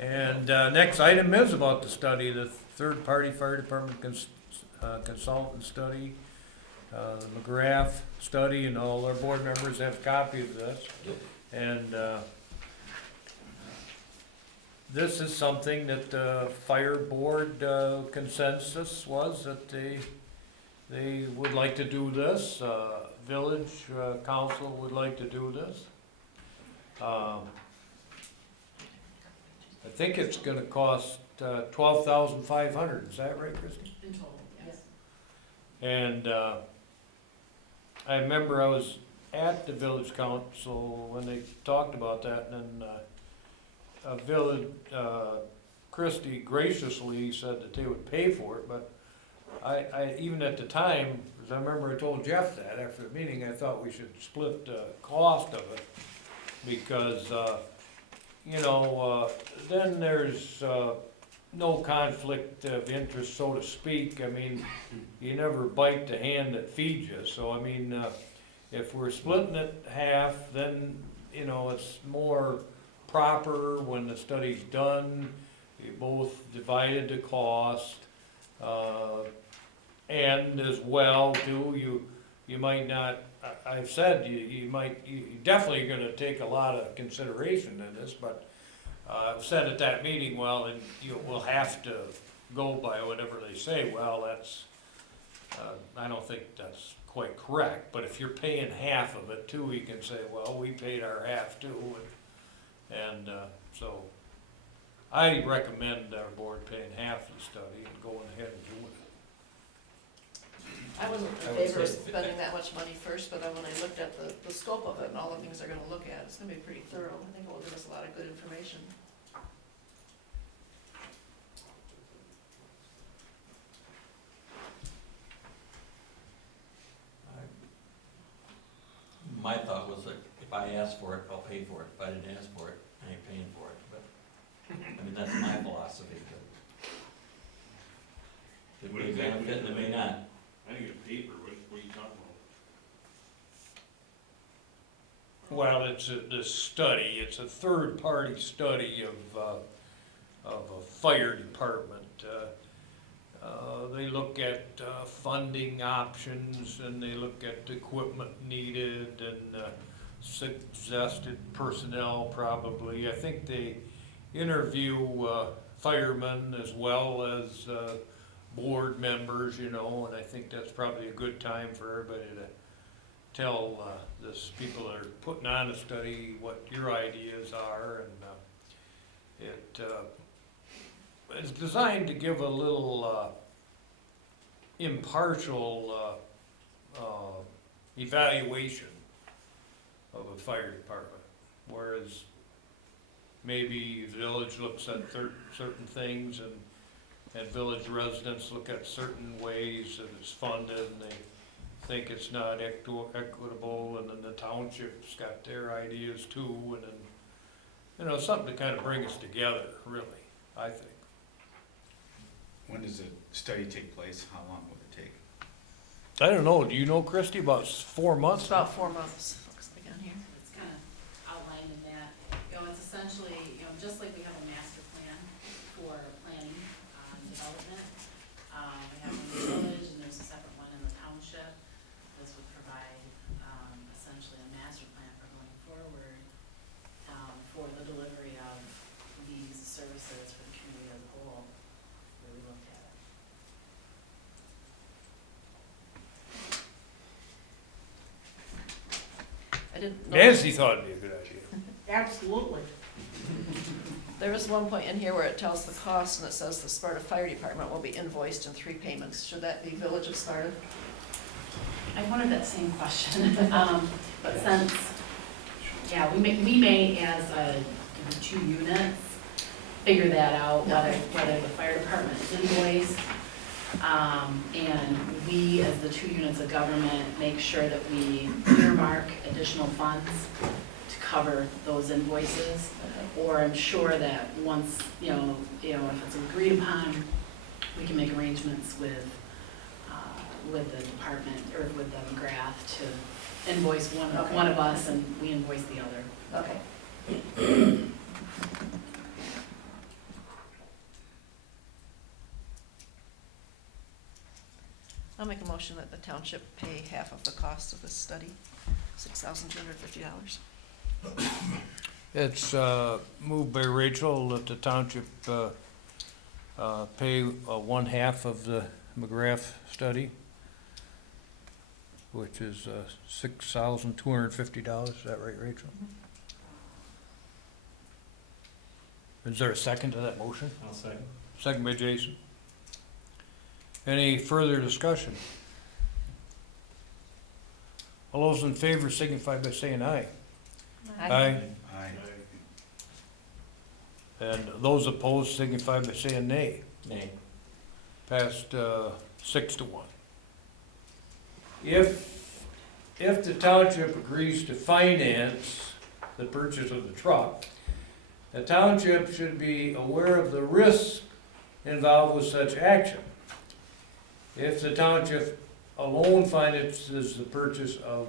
And next item is about the study, the third-party fire department consultant study, the McGrath study, and all our board members have copies of this. And this is something that the fire board consensus was that they would like to do this. Village council would like to do this. I think it's gonna cost $12,500, is that right, Christie? In total, yes. And I remember I was at the village council when they talked about that, and then Christie graciously said that they would pay for it, but I even at the time, because I remember I told Jeff that after the meeting, I thought we should split the cost of it, because then there's no conflict of interest, so to speak. I mean, you never bite the hand that feeds you. So, I mean, if we're splitting it half, then, it's more proper when the study's done. You both divided the cost. And as well, too, you might not, I've said you definitely gonna take a lot of consideration in this, but I've said at that meeting, well, and we'll have to go by whatever they say. Well, that's, I don't think that's quite correct, but if you're paying half of it too, you can say, well, we paid our half too, and so I recommend our board paying half the study and going ahead and doing it. I wasn't in favor of spending that much money first, but then when I looked at the scope of it and all the things they're gonna look at, it's gonna be pretty thorough. I think it will give us a lot of good information. My thought was that if I ask for it, I'll pay for it. If I didn't ask for it, I ain't paying for it. But, I mean, that's my philosophy. It may benefit and it may not. I think it's paper, what are you talking about? Well, this study, it's a third-party study of a fire department. They look at funding options, and they look at equipment needed and suggested personnel probably. I think they interview firemen as well as board members, and I think that's probably a good time for everybody to tell this people that are putting on the study what your ideas are, and it's designed to give a little impartial evaluation of a fire department, whereas maybe the village looks at certain things, and village residents look at certain ways that it's funded, and they think it's not equitable, and then the township's got their ideas too, and then, something to kind of bring us together, really, I think. When does the study take place? How long will it take? I don't know, do you know, Christie, about 4 months? It's about 4 months, looks like on here. It's kind of outlined in that, it's essentially, just like we have a master plan for planning, development. We have one in the village and there's a separate one in the township. This would provide, essentially a master plan for going forward, for the delivery of these services for the community as a whole, where we looked at it. I didn't know. Nancy thought it'd be a good idea. Absolutely. There is one point in here where it tells the cost, and it says the Sparta Fire Department will be invoiced in 3 payments. Should that be Village of Sparta? I wondered that same question, but since, we may as the 2 units, figure that out, whether the fire department is invoiced, and we, as the 2 units of government, make sure that we earmark additional funds to cover those invoices, or ensure that once, if it's agreed upon, we can make arrangements with the department, or with the McGrath, to invoice one of us, and we invoice the other. Okay. I'll make a motion that the township pay half of the cost of this study, $6,250. It's moved by Rachel that the township pay one half of the McGrath study, which is $6,250. Is that right, Rachel? Is there a second to that motion? I'll second. Second by Jason. Any further discussion? All those in favor signify by saying aye. Aye. Aye. And those opposed signify by saying nay. Nay. Passed 6-1. If the township agrees to finance the purchase of the truck, the township should be aware of the risks involved with such action. If the township alone finances the purchase of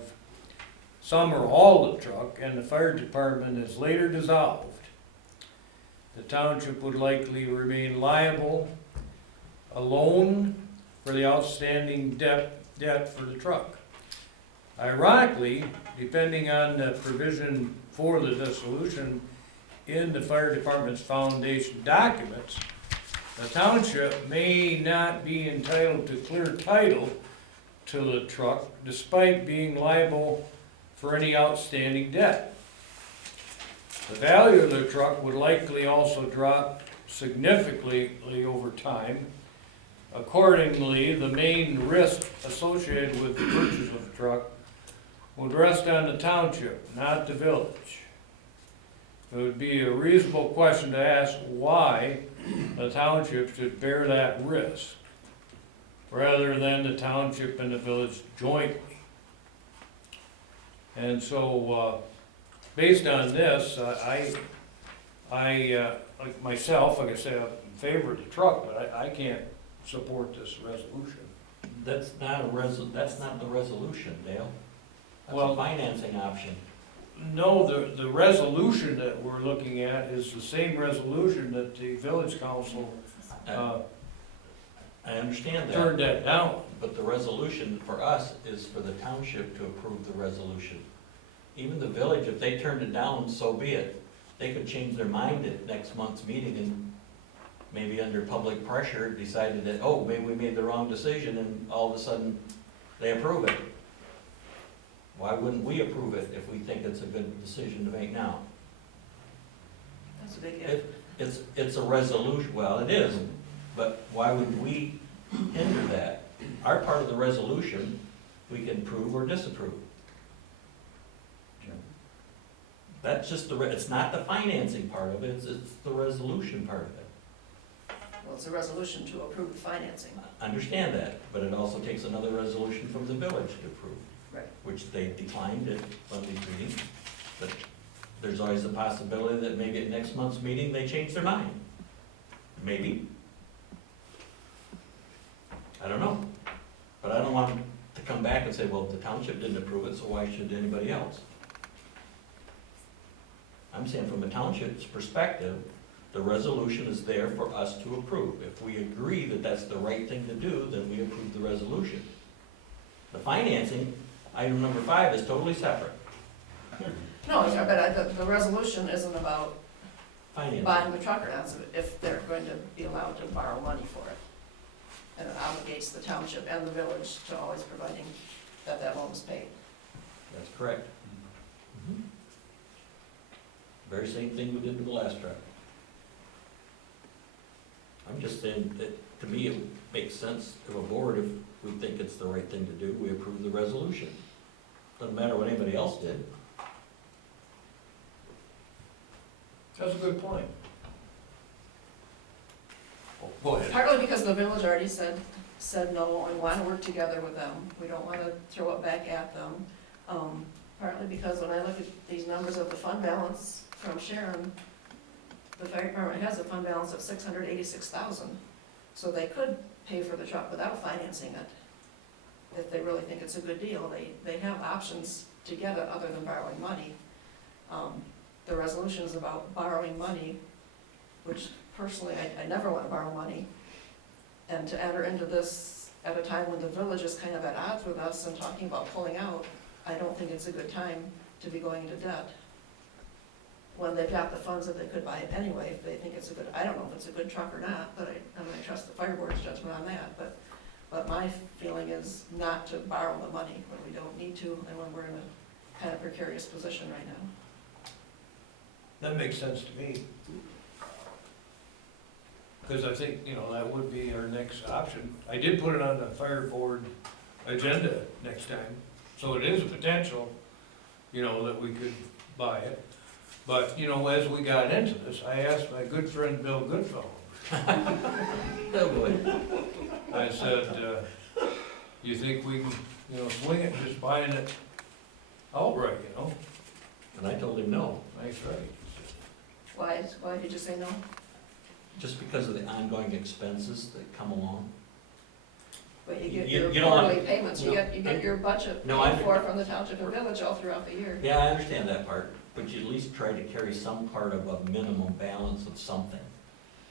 some or all of the truck and the fire department is later dissolved, the township would likely remain liable alone for the outstanding debt for the truck. Ironically, depending on the provision for the dissolution in the fire department's foundation documents, the township may not be entitled to clear title to the truck despite being liable for any outstanding debt. The value of the truck would likely also drop significantly over time. Accordingly, the main risk associated with the purchase of the truck would rest on the township, not the village. It would be a reasonable question to ask why the township should bear that risk, rather than the township and the village jointly. And so, based on this, like myself, like I said, I'm in favor of the truck, but I can't support this resolution. That's not the resolution, Dale. That's Well- a financing option. No, the resolution that we're looking at is the same resolution that the village council I understand that. turned that down. But the resolution for us is for the township to approve the resolution. Even the village, if they turned it down, so be it. They could change their mind at next month's meeting and maybe under public pressure decided that, oh, maybe we made the wrong decision, and all of a sudden they approve it. Why wouldn't we approve it if we think it's a good decision to make now? That's a big if. It's a resolution, well, it is, but why would we hinder that? Our part of the resolution, we can approve or disapprove. That's just it's not the financing part of it, it's the resolution part of it. Well, it's a resolution to approve the financing. I understand that, but it also takes another resolution from the village to approve. Right. Which they declined at Monday's meeting, but there's always a possibility that maybe at next month's meeting, they change their mind. Maybe. I don't know, but I don't want to come back and say, well, the township didn't approve it, so why should anybody else? I'm saying from the township's perspective, the resolution is there for us to approve. If we agree that that's the right thing to do, then we approve the resolution. The financing, item number 5, is totally separate. No, but the resolution isn't about Financing. buying the truck or not, so if they're going to be allowed to borrow money for it. And it obligates the township and the village to always providing that loan is paid. That's correct. Mhm. Very same thing we did with the last truck. I'm just saying that, to me, it makes sense to a board if we think it's the right thing to do, we approve the resolution. Doesn't matter what anybody else did. That's a good point. Oh, go ahead. Partly because the village already said no, and we want to work together with them. We don't want to throw it back at them. Partly because when I look at these numbers of the fund balance from Sharon, the fire department has a fund balance of $686,000. So they could pay for the truck without financing it. If they really think it's a good deal, they have options to get it other than borrowing money. The resolution is about borrowing money, which personally, I never want to borrow money. And to enter into this at a time when the village is kind of at odds with us and talking about pulling out, I don't think it's a good time to be going into debt. When they've got the funds that they could buy it anyway, if they think it's a good, I don't know if it's a good truck or not, but I mean, I trust the fire board's judgment on that, but my feeling is not to borrow the money when we don't need to, and when we're in a kind of precarious position right now. That makes sense to me. Because I think, that would be our next option. I did put it on the fire board agenda next time, so it is a potential, that we could buy it. But, as we got into this, I asked my good friend Bill Goodfellow, Oh, boy. I said, you think we can, swing it just buying it outright, And I told him no, That's right. Why did you say no? just because of the ongoing expenses that come along. But you get You- your you don't want- quarterly payments, you no, get your budget No, I- paid for from the township and village all throughout the year. Yeah, I understand that part, but you at least try to carry some part of a minimum balance of something,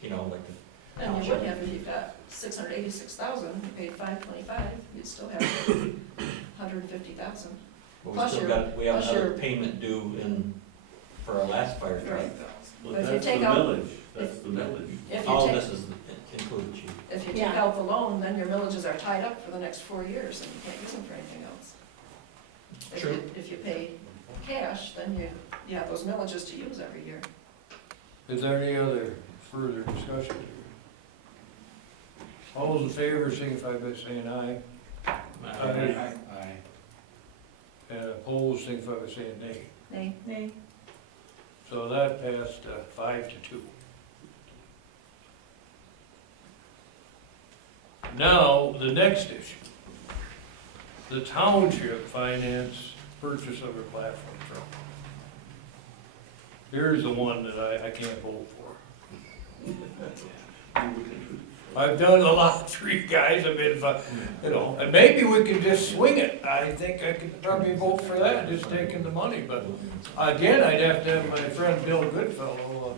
like the And you would have, if you've got 686,000, you paid 525, you'd still have 150,000. But Plus we still your- got, we have plus another your- payment due for our last fire truck. Right. Well, But if you that's the take out- village, that's the village. If All you of take, this is included, chief. if you take Yeah. out the loan, then your millages are tied up for the next 4 years, and you can't use them for anything else. True. If you pay cash, then you have those millages to use every year. Is there any other further discussion? All those in favor signify by saying aye, Aye. and opposed signify by saying nay. Nay. Nay. So that passed 5-2. Now, the next issue. The township finance purchase of a platform truck. Here's the one that I can't vote for. I've done a lot for you guys, I've been, and maybe we can just swing it. I think I could probably vote for that, just taking the money, but again, I'd have to have my friend Bill Goodfellow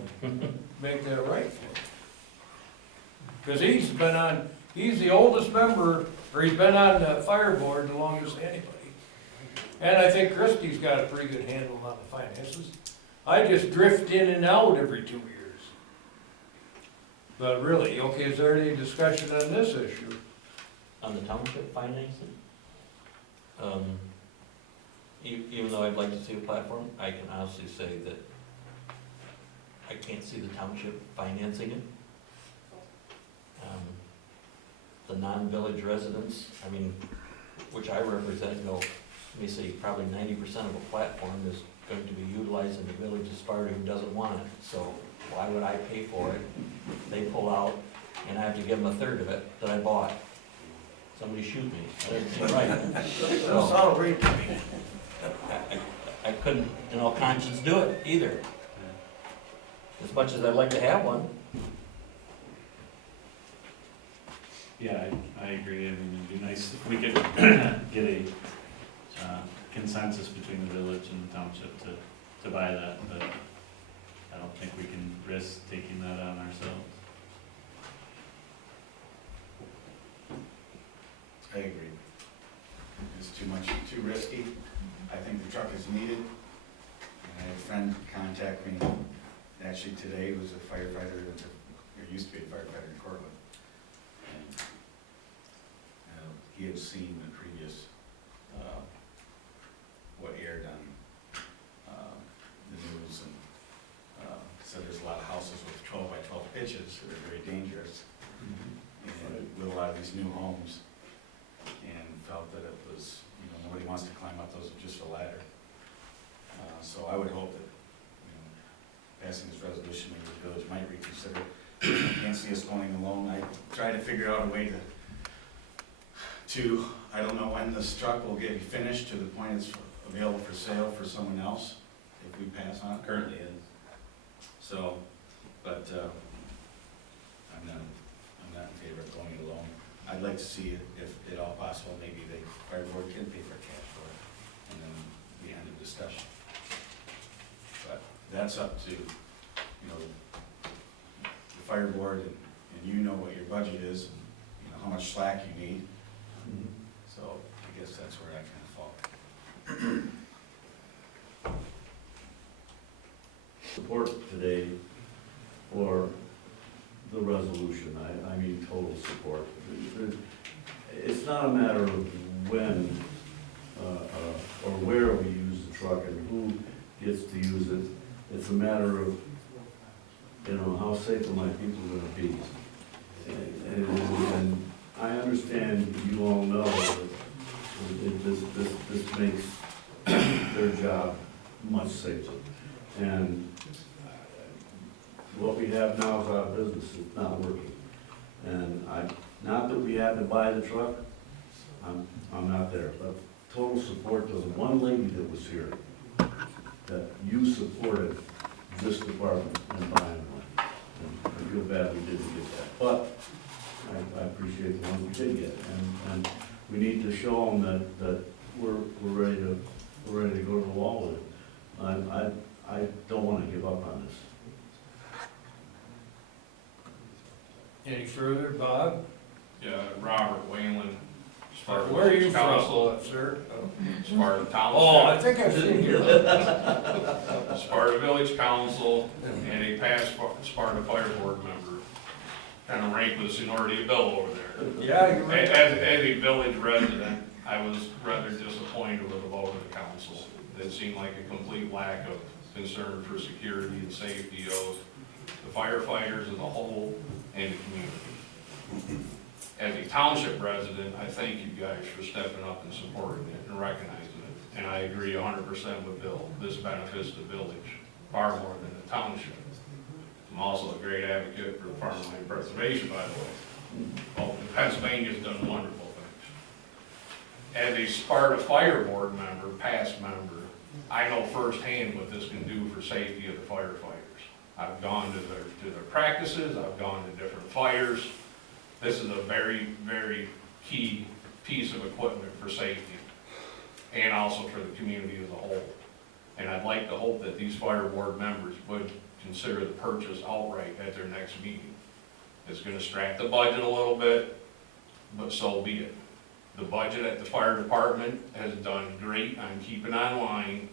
make that right for me. Cause he's the oldest member, or he's been on the fire board the longest anybody. And I think Christie's got a pretty good handle on the finances. I just drift in and out every 2 years. But really, okay, is there any discussion on this issue? On the township financing, even though I'd like to see a platform, I can honestly say that I can't see the township financing it. The non-village residents, which I represent, let me see, probably 90% of a platform is going to be utilized in the village of Sparta who doesn't want it. So why would I pay for it? They pull out, and I have to give them a third of it that I bought. Somebody shoot me. I didn't say right. That's So, all right to me. I couldn't, in all conscience, do it either. As much as I'd like to have one. Yeah, I agree. It'd be nice if we could get a consensus between the village and the township to buy that, but I don't think we can risk taking that on ourselves. I agree. It's too risky. I think the truck is needed. And I had a friend contact me, actually today, was a firefighter, or used to be a firefighter in Cortland. And he had seen the previous, what aired on the news, and said there's a lot of houses with 12 by 12 pitches that are very dangerous, and with a lot of these new homes, and felt that it was, nobody wants to climb up those with just a ladder. So I would hope that, passing this resolution, maybe the village might reconsider. I can't see us going alone. I try to figure out a way to, I don't know when this truck will get finished to the point it's available for sale for someone else, if we pass on it. Currently is. So, but, I'm not in favor of going it alone. I'd like to see, if at all possible, maybe the fire board can pay for cash for it, and then the end of discussion. But that's up to, the fire board, and you know what your budget is, and how much slack you need. guess that's where I kind of fall. Support today for the resolution, I mean total support. It's not a matter of when, or where we use the truck and who gets to use it. It's a matter of, you know, how safe are my people gonna be? And I understand you all know that this makes their job much safer. And what we have now is our business, it's not working. And not that we had to buy the truck, I'm not there, but total support to the one lady that was here, that you supported this department in buying one. And I feel bad we didn't get that, but I appreciate the one we did get. And we need to show them that we're ready to go to the wall with it. I don't wanna give up on this. Any further, Bob? Yeah, Robert Whalen, Sparta Where are you Village from, Council, sir? Sparta Oh, I Township, think I've seen you. Sparta Village Council, and a past Sparta Fire Board member. Kind of rank with seniority of Bill over there. Yeah, you're right. As a village resident, I was rather disappointed with the vote of the council. It seemed like a complete lack of concern for security and safety of the firefighters as a whole and the community. As a township resident, I thank you guys for stepping up and supporting it and recognizing it. And I agree 100% with Bill. This benefits the village far more than the township. I'm also a great advocate for the farmland preservation, by the way. Well, Pennsylvania's done wonderful things. As a Sparta Fire Board member, past member, I know firsthand what this can do for safety of the firefighters. I've gone to their practices, I've gone to different fires. This is a very, very key piece of equipment for safety and also for the community as a whole. And I'd like to hope that these fire board members would consider the purchase outright at their next meeting. It's gonna strap the budget a little bit, but so be it. The budget at the fire department has done great on keeping online,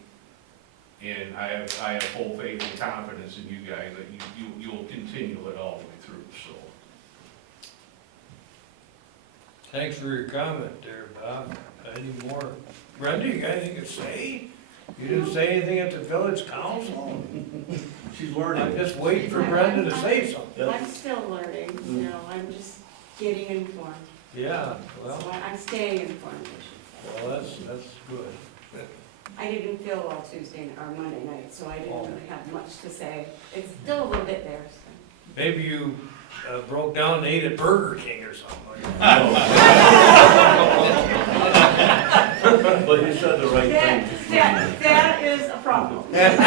and I have full faith and confidence in you guys that you will continue it all the way through, so. Thanks for your comment there, Bob. Any more? Brenda, you got anything to say? You didn't say anything at the village council? She's I'm learning. just waiting for Brenda to say something. Yep. I'm still learning, you know, I'm just getting informed. Yeah, well, So I'm staying informed, I should say. well, that's good. I didn't feel well Tuesday or Monday night, so I didn't really have much to say. It's still a little bit there, so. Maybe you broke down and ate at Burger King or something like But you said the right thing. That is a problem. that.